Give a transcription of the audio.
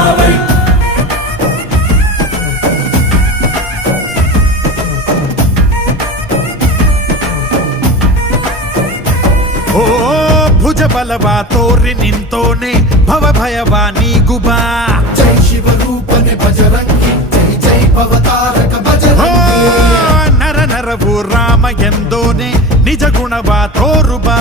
ಬಾವೈ ಓ ಭುಜ ಬಲವ ತೋರಿ ನಿಂತೋನೆ ಭವ ಭಯವ ನೀಗುಬಾ ಜೈ ಶಿವರೂಪನೆ ಬಜರಂಗಿ ಜೈ ಜೈ ಭವತಾರಕ ಬಜರಂಗಿ ನರ ನರವು ರಾಮ ಎಂದೋನೆ ನಿಜ ಗುಣವ ತೋರುಬಾ